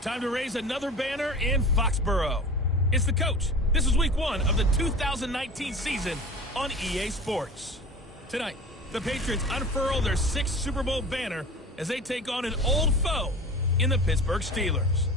Time to raise another banner in Foxborough. It's the coach. This is week 1 of the 2019 season on EA Sports. Tonight, the Patriots unfurl their 6th Super Bowl banner as they take on an old foe in the Pittsburgh Steelers.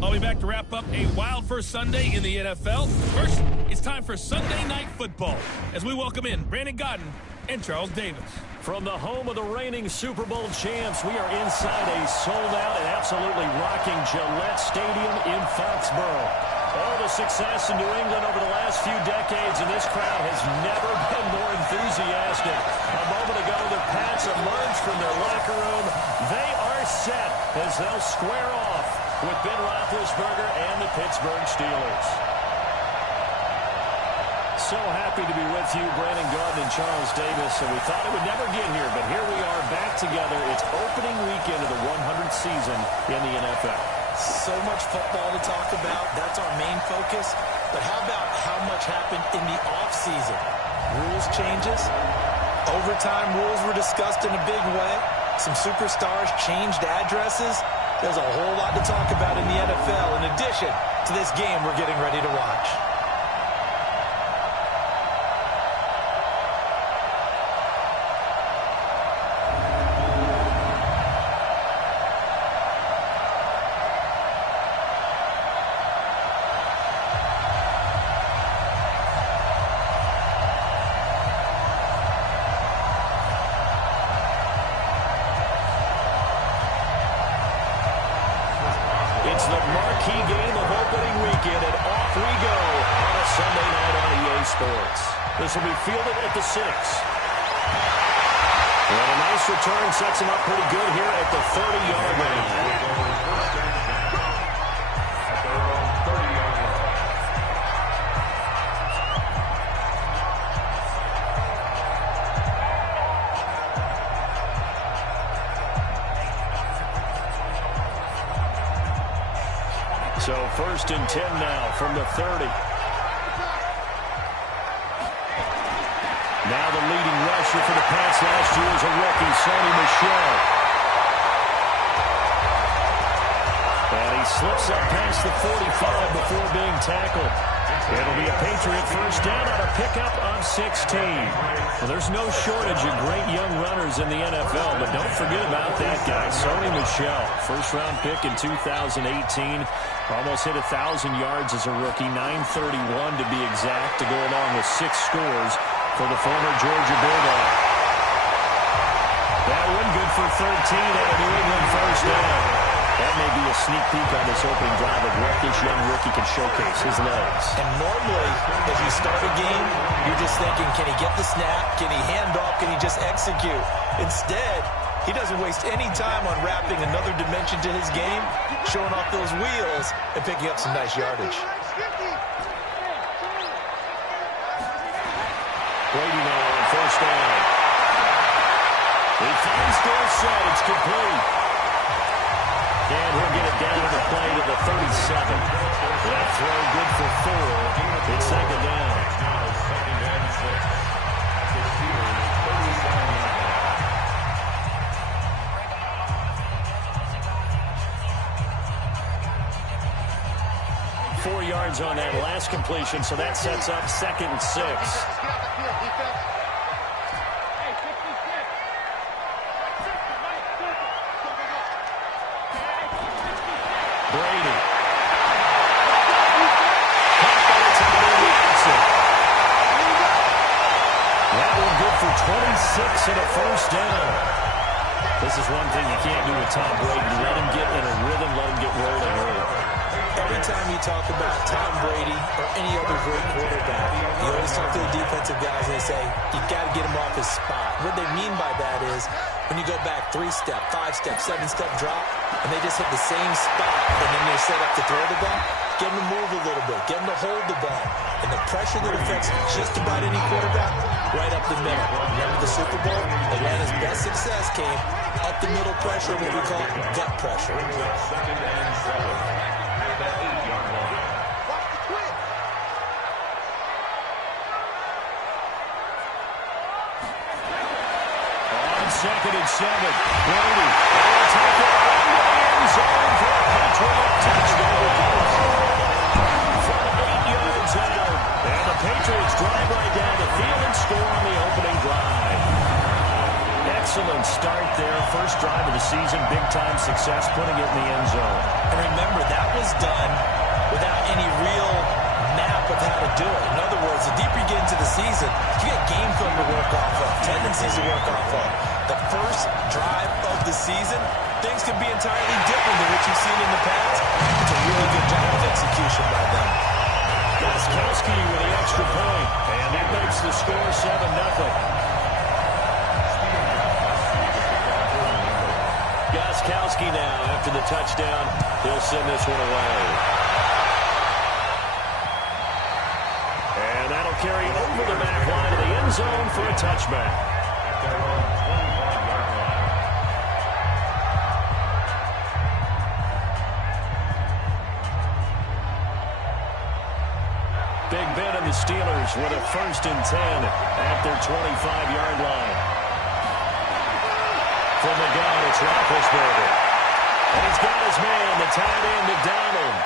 I'll be back to wrap up a wild first Sunday in the NFL. First, it's time for Sunday Night Football as we welcome in Brandon Godden and Charles Davis. From the home of the reigning Super Bowl champs, we are inside a sold-out and absolutely rocking Gillette Stadium in Foxborough. All the success in New England over the last few decades, and this crowd has never been more enthusiastic. A moment ago, the Pats emerged from their locker room. They are set as they'll square off with Ben Roethlisberger and the Pittsburgh Steelers. So happy to be with you, Brandon Godden and Charles Davis, and we thought it would never get here, but here we are back together. It's opening weekend of the 100th season in the NFL. So much football to talk about. That's our main focus. But how about how much happened in the offseason? Rules changes. Overtime rules were discussed in a big way. Some superstars changed addresses. There's a whole lot to talk about in the NFL in addition to this game we're getting ready to watch. It's the marquee game of opening weekend, and off we go on a Sunday night on EA Sports. This will be fielded at the 6. And a nice return sets him up pretty good here at the 30-yard line. So 1st and 10 now from the 30. Now the leading rusher for the Pats last year is a rookie, Sonny Michel. And he slips up past the 45 before being tackled. It'll be a Patriot first down on a pickup on 16. Well, there's no shortage of great young runners in the NFL, but don't forget about that guy, Sonny Michel. First-round pick in 2018. Almost hit 1,000 yards as a rookie, 931 to be exact, to go along with 6 scores for the former Georgia Bulldog. That one good for 13 at a New England first down. That may be a sneak peek on this opening drive of what this young rookie can showcase, his legs. And normally, as you start a game, you're just thinking, can he get the snap? Can he hand off? Can he just execute? Instead, he doesn't waste any time on wrapping another dimension to his game, showing off those wheels, and picking up some nice yardage. Brady now on first down. He finds Dorsett. It's complete. And he'll get it down to the play to the 37. That throw good for 4. It's second down. 4 yards on that last completion, so that sets up 2nd and 6. Brady. That one good for 26 and a first down. This is one thing you can't do with Tom Brady. Let him get in a rhythm, let him get rolling early. Every time you talk about Tom Brady or any other great quarterback, you always talk to the defensive guys and they say, you got to get him off his spot. What they mean by that is when you go back 3-step, 5-step, 7-step drop, and they just hit the same spot, and then they're set up to throw the ball, get them to move a little bit, get them to hold the ball. And the pressure that affects just about any quarterback, right up the middle. Remember the Super Bowl? Atlanta's best success came up the middle pressure, what we call gut pressure. second and 7. Brady will take it into the end zone for a Patriot touchdown. From 8 yards out. And the Patriots drive right down the field and score on the opening drive. Excellent start there. First drive of the season. Big-time success, putting it in the end zone. And remember, that was done without any real map of how to do it. In other words, the deeper you get into the season, you get game film to work off of, tendencies to work off of. The first drive of the season, things can be entirely different than what you've seen in the past. It's a really good job of execution by them. Gostkowski with the extra point, and that makes the score 7-0. Gostkowski now, after the touchdown, he'll send this one away. And that'll carry over the back line of the end zone for a touchback. Big Ben and the Steelers with a 1st and 10 at their 25-yard line. From the gun, it's Roethlisberger. And he's got his man, the tight end, McDonald.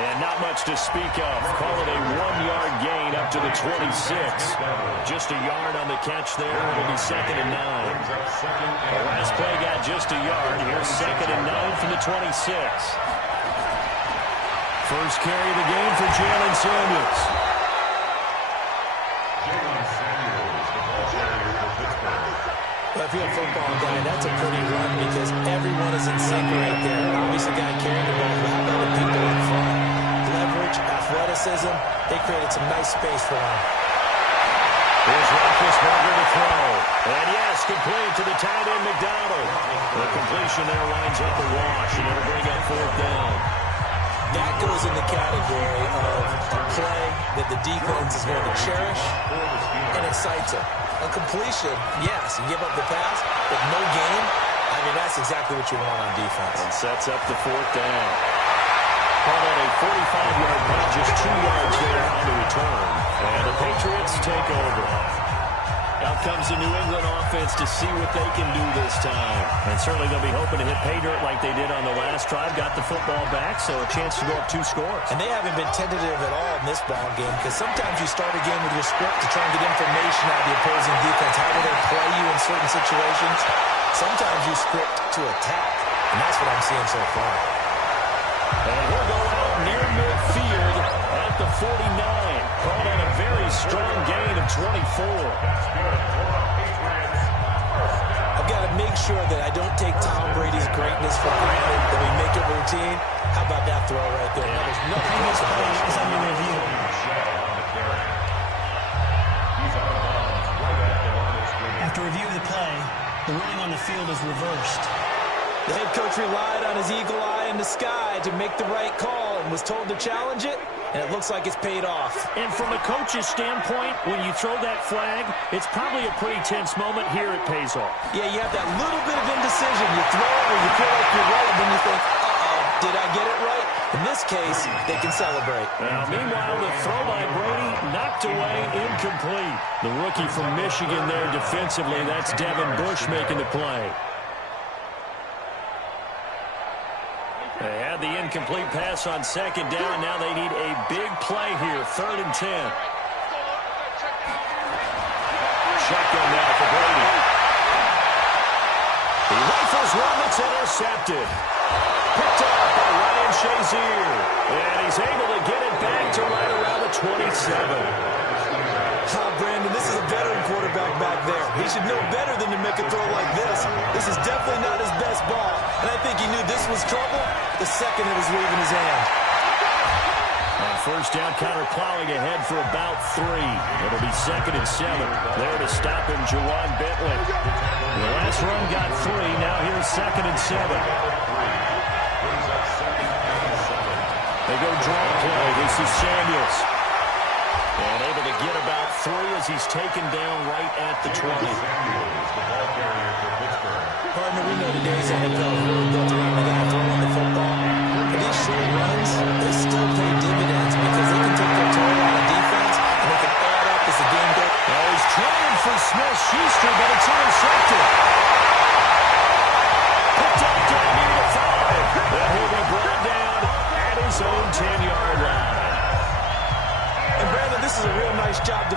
And not much to speak of. Call it a 1-yard gain up to the 26. Just a yard on the catch there. It'll be 2nd and 9. The last play got just a yard. Here's 2nd and 9 from the 26. First carry of the game for Jalen Samuels. Well, if you're a football guy, that's a pretty run because everyone is in sync right there. Obviously, the guy carrying the ball, but how about the people in front? Leverage, athleticism, they created some nice space for him. Here's Roethlisberger to throw. And yes, complete to the tight end, McDonald. The completion there winds up a wash, and it'll bring up 4th down. That goes in the category of a play that the defense is going to cherish and excites them. A completion, yes, you give up the pass, but no gain. I mean, that's exactly what you want on defense. And sets up the 4th down. Call that a 45-yard punt, just 2 yards there on the return. And the Patriots take over. Out comes the New England offense to see what they can do this time. And certainly they'll be hoping to hit pay dirt like they did on the last drive. Got the football back, so a chance to go up 2 scores. And they haven't been tentative at all in this ball game because sometimes you start a game with your script to try and get information out of the opposing defense. How will they play you in certain situations? Sometimes you script to attack, and that's what I'm seeing so far. And we'll go out near midfield at the 49. Called on a very strong gain of 24. I've got to make sure that I don't take Tom Brady's greatness for granted, that we make it routine. How about that throw right there? That was nothing. Previous play is under review. After review of the play, the ruling on the field is reversed. The head coach relied on his eagle eye in the sky to make the right call and was told to challenge it, and it looks like it's paid off. And from a coach's standpoint, when you throw that flag, it's probably a pretty tense moment. Here it pays off. Yeah, you have that little bit of indecision. You throw it or you feel like you're right, and then you think, uh-oh, did I get it right? In this case, they can celebrate. Now, meanwhile, the throw by Brady knocked away, incomplete. The rookie from Michigan there defensively, that's Devin Bush making the play. They had the incomplete pass on 2nd down. Now they need a big play here. 3rd and 10. Shotgun now for Brady. He rifles one that's intercepted. Picked up by Ryan Shazier. And he's able to get it back to right around the 27. Brandon, this is a veteran quarterback back there. He should know better than to make a throw like this. This is definitely not his best ball. And I think he knew this was trouble the second it was leaving his hand. On 1st down, counter plowing ahead for about 3. It'll be 2nd and 7. There to stop him, Jawan Bentley. The last run got 3. Now here's 2nd and 7. They go draw play. This is Samuels. And able to get about 3 as he's taken down right at the 20. Partner, we know today's NFL is really built around the guy throwing the football. But these short runs, they still pay dividends because they can take their toll on the defense and they can add up as the game goes. Now he's trying for Smith-Schuster, but it's intercepted.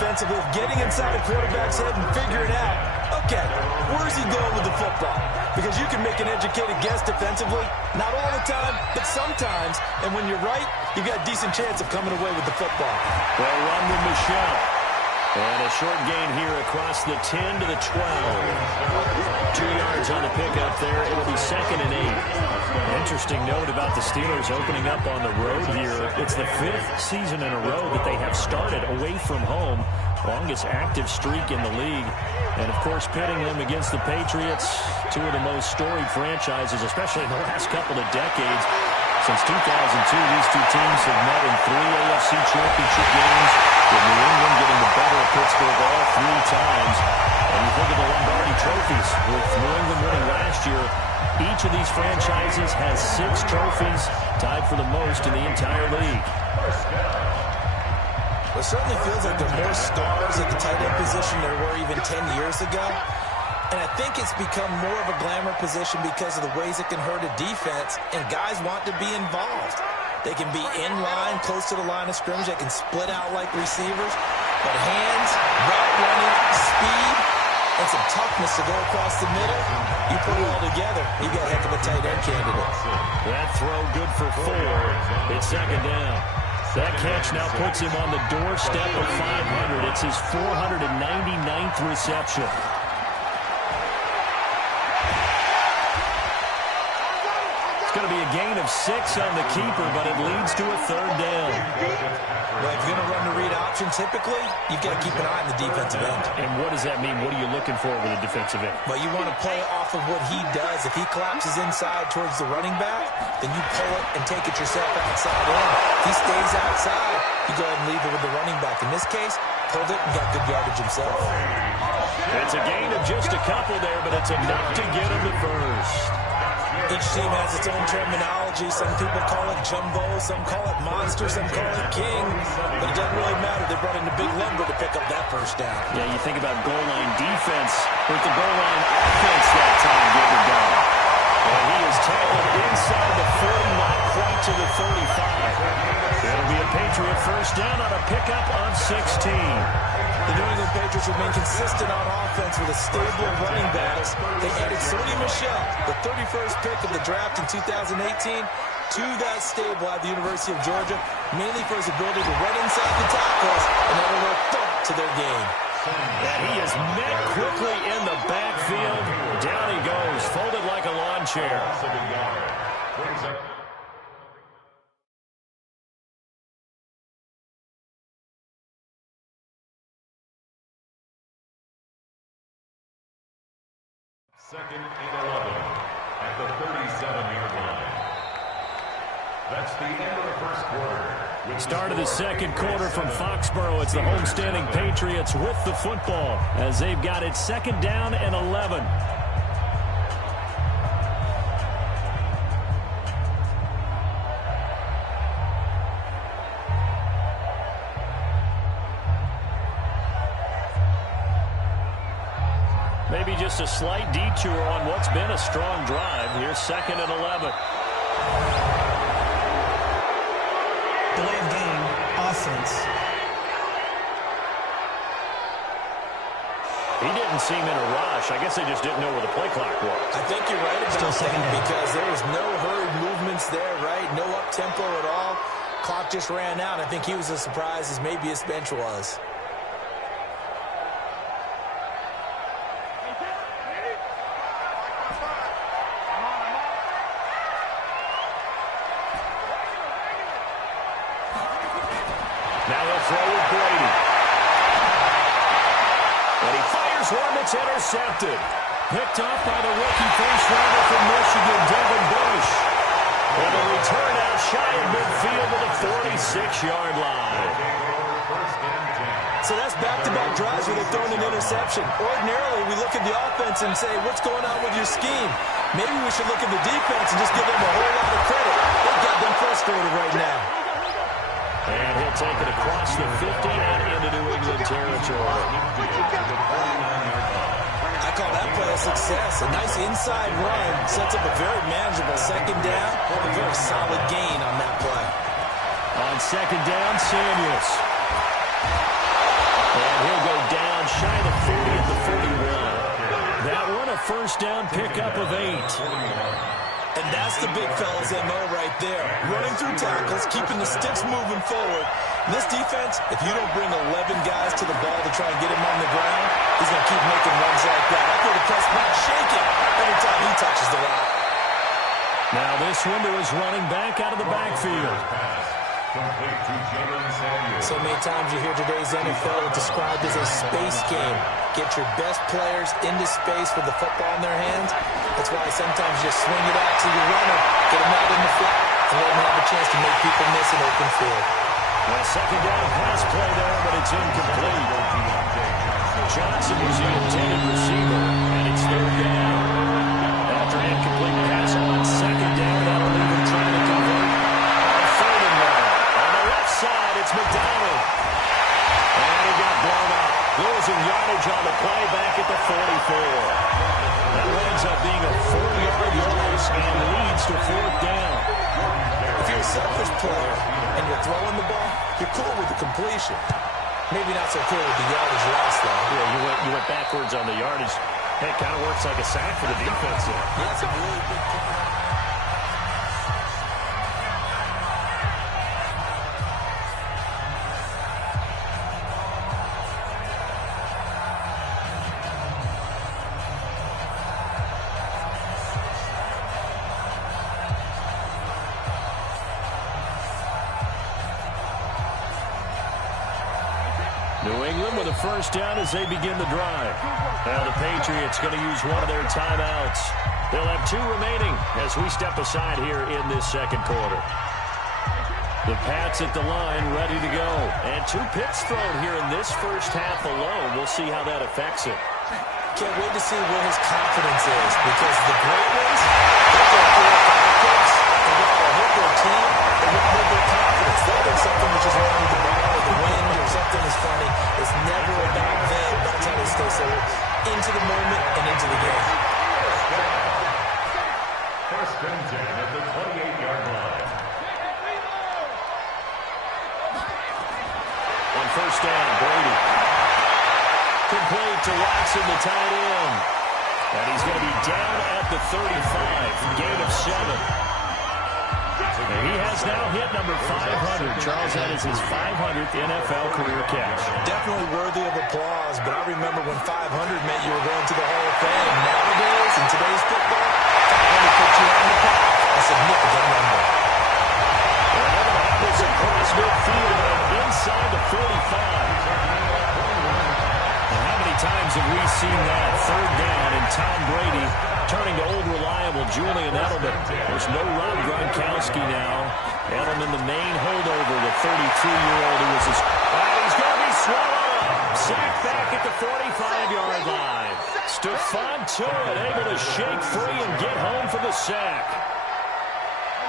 defensively of getting inside a quarterback's head and figuring out, okay, where's he going with the football? Because you can make an educated guess defensively, not all the time, but sometimes. And when you're right, you've got a decent chance of coming away with the football. They'll run with Michelle. And a short gain here across the 10 to the 12. 2 yards on the pickup there. It'll be 2nd and 8. An interesting note about the Steelers opening up on the road here. It's the 5th season in a row that they have started away from home. Longest active streak in the league. And, of course, pitting them against the Patriots, two of the most storied franchises, especially in the last couple of decades. Since 2002, these two teams have met in 3 AFC championship games, with New England getting the better of Pittsburgh all 3 times. And you think of the Lombardi trophies, with New England winning last year. Each of these franchises has 6 trophies, tied for the most in the entire league. It certainly feels like there are more stars at the tight end position than there were even 10 years ago. And I think it's become more of a glamour position because of the ways it can hurt a defense, and guys want to be involved. They can be in line, close to the line of scrimmage. They can split out like receivers. But hands, route running, speed, and some toughness to go across the middle, you put it all together, you got a heck of a tight end candidate. That throw good for 4. It's 2nd down. That catch now puts him on the doorstep of 500. It's his 499th reception. It's going to be a gain of 6 on the keeper, but it leads to a 3rd down. Well, if you're going to run the read option, typically, you've got to keep an eye on the defensive end. And what does that mean? What are you looking for with a defensive end? Well, you want to play off of what he does. If he collapses inside towards the running back, then you pull it and take it yourself outside in. If he stays outside, you go ahead and leave it with the running back. In this case, pulled it and got good yardage himself. It's a gain of just a couple there, but it's enough to get him the first. Each team has its own terminology. Some people call it jumbo, some call it monster, some call it king. But it doesn't really matter. They brought in the big lumber to pick up that first down. Yeah, you think about goal line defense. With the goal line offense that time getting done. And he is tackled inside the 40, not quite to the 35. It'll be a Patriot first down on a pickup on 16. The New England Patriots remain consistent on offense with a stable of running backs. They added Sony Michel, the 31st pick of the draft in 2018, to that stable at the University of Georgia, mainly for his ability to run inside the tackles and add a little thump to their game. And he is met quickly in the backfield. Down he goes, folded like a lawn chair. Second and 11 at the 37-yard line. That's the end of the first quarter. Start of the second quarter from Foxborough. It's the homestanding Patriots with the football as they've got it 2nd down and 11. Maybe just a slight detour on what's been a strong drive. Here's 2nd and 11. Delay of game, offense. He didn't seem in a rush. I guess they just didn't know where the play clock was. I think you're right about Still second that down. because there was no hurried movements there, right? No up-tempo at all. Clock just ran out. I think he was as surprised as maybe his bench was. Now they'll throw with Brady. And he fires one that's intercepted. Picked off by the rookie first-rounder from Michigan, Devin Bush. And a return out shy of midfield to the 46-yard line. So that's back-to-back drives where they've thrown an interception. Ordinarily, we look at the offense and say, what's going on with your scheme? Maybe we should look at the defense and just give them a whole lot of credit. They've got them frustrated right now. And he'll take it across the 50 and into New England territory. I call that play a success. A nice inside run sets up a very manageable 2nd down. A very solid gain on that play. On 2nd down, Samuels. And shy of the 40 at the 41. That one a first down pickup of 8. And that's the big fella's MO right there. Running through tackles, keeping the sticks moving forward. And this defense, if you don't bring 11 guys to the ball to try and get him on the ground, he's going to keep making runs like that. I feel the press box shaking every time he touches the rock. Now this window is running back out of the backfield. So many times you hear today's NFL described as a space game. Get your best players into space with the football in their hands. That's why sometimes you just swing it out to your runner, get him out in the flat, and let him have a chance to make people miss an open field. Well, second down pass play there, but it's incomplete. Johnson was the intended receiver, and it's third down. After an incomplete pass on second down, that'll leave him trying to convert. Third and long. On the left side, it's McDonald. And he got blown up. Losing yardage on the play back at the 44. That winds up being a 4-yard loss and leads to fourth down. If you're a selfish player and you're throwing the ball, you're cool with the completion. Maybe not so cool with the yardage loss, though. Yeah, you went backwards on the yardage. Hey, it kind of works like a sack for the defense there. Yeah, that's a really big play. New England with a first down as they begin the drive. Now the Patriots going to use one of their timeouts. They'll have 2 remaining as we step aside here in this second quarter. The Pats at the line ready to go. And 2 picks thrown here in this first half alone. We'll see how that affects it. Can't wait to see where his confidence is, because the great ones, they throw 4 or 5 picks, and while they hit their team, they won't hold their confidence. They'll think something which is wrong with the ball or the wind or something is funny. It's never about them. That's how they stay so into the moment and into the game. First and 10 at the 28-yard line. On first down, Brady. Complete to Watson, the tight end. And he's going to be down at the 35. Gain of 7. And he has now hit number 500. Charles, that is his 500th NFL career catch. Definitely worthy of applause, but I remember when 500 meant you were going to the Hall of Fame. Nowadays, in today's football, 500 puts you on the path. A significant number. And they're going to have this across midfield and inside the 45. And how many times have we seen that? Third down and Tom Brady turning to old reliable Julian Edelman. There's no Rob Gronkowski now. Edelman, the main holdover, the 32-year-old who was his... he's going to be swallowed up. Sacked back at the 45-yard line. Stephon Tuitt able to shake free and get home for the sack.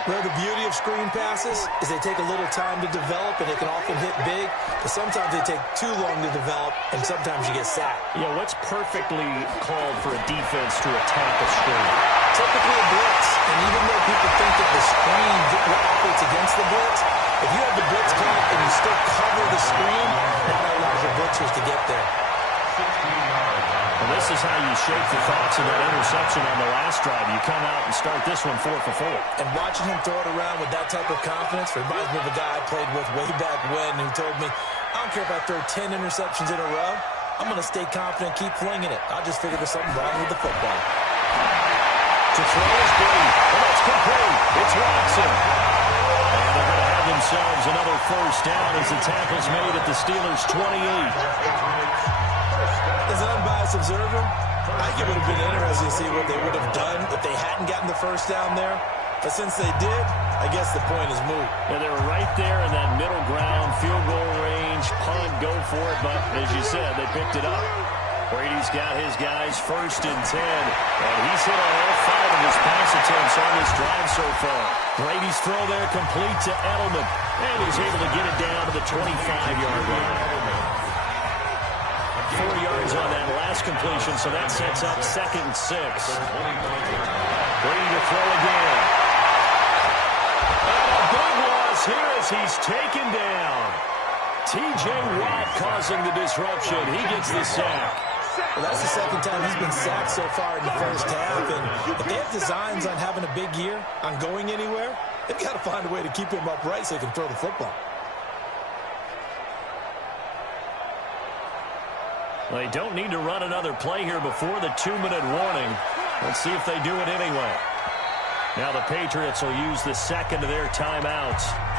Well, the beauty of screen passes is they take a little time to develop, and they can often hit big, but sometimes they take too long to develop, and sometimes you get sacked. Yeah, what's perfectly called for a defense to attack a screen? Typically a blitz, and even though people think that the screen operates against the blitz, if you have the blitz caught and you still cover the screen, that allows your blitzers to get there. And this is how you shake the thoughts of that interception on the last drive. You come out and start this one 4 for 4. And watching him throw it around with that type of confidence reminds me of a guy I played with way back when who told me, I don't care if I throw 10 interceptions in a row. I'm going to stay confident, keep flinging it. I just figure there's something wrong with the football. To throw is Brady. And that's complete. It's Watson. And they're going to have themselves another first down as the tackle's made at the Steelers' 28. As an unbiased observer, I think it would have been interesting to see what they would have done if they hadn't gotten the first down there. But since they did, I guess the point is moot. Yeah, they were right there in that middle ground, field goal range, punt, go for it. But as you said, they picked it up. Brady's got his guys first and 10. And he's hit on all 5 of his pass attempts on this drive so far. Brady's throw there complete to Edelman. And he's able to get it down to the 25-yard line. 4 yards on that last completion, so that sets up 2nd and 6. Brady to throw again. And a big loss here as he's taken down. T.J. Watt causing the disruption. He gets the sack. Well, that's the second time he's been sacked so far in the first half. And if they have designs on having a big year, on going anywhere, they've got to find a way to keep him upright so he can throw the football. They don't need to run another play here before the 2-minute warning. Let's see if they do it anyway. Now the Patriots will use the second of their timeouts.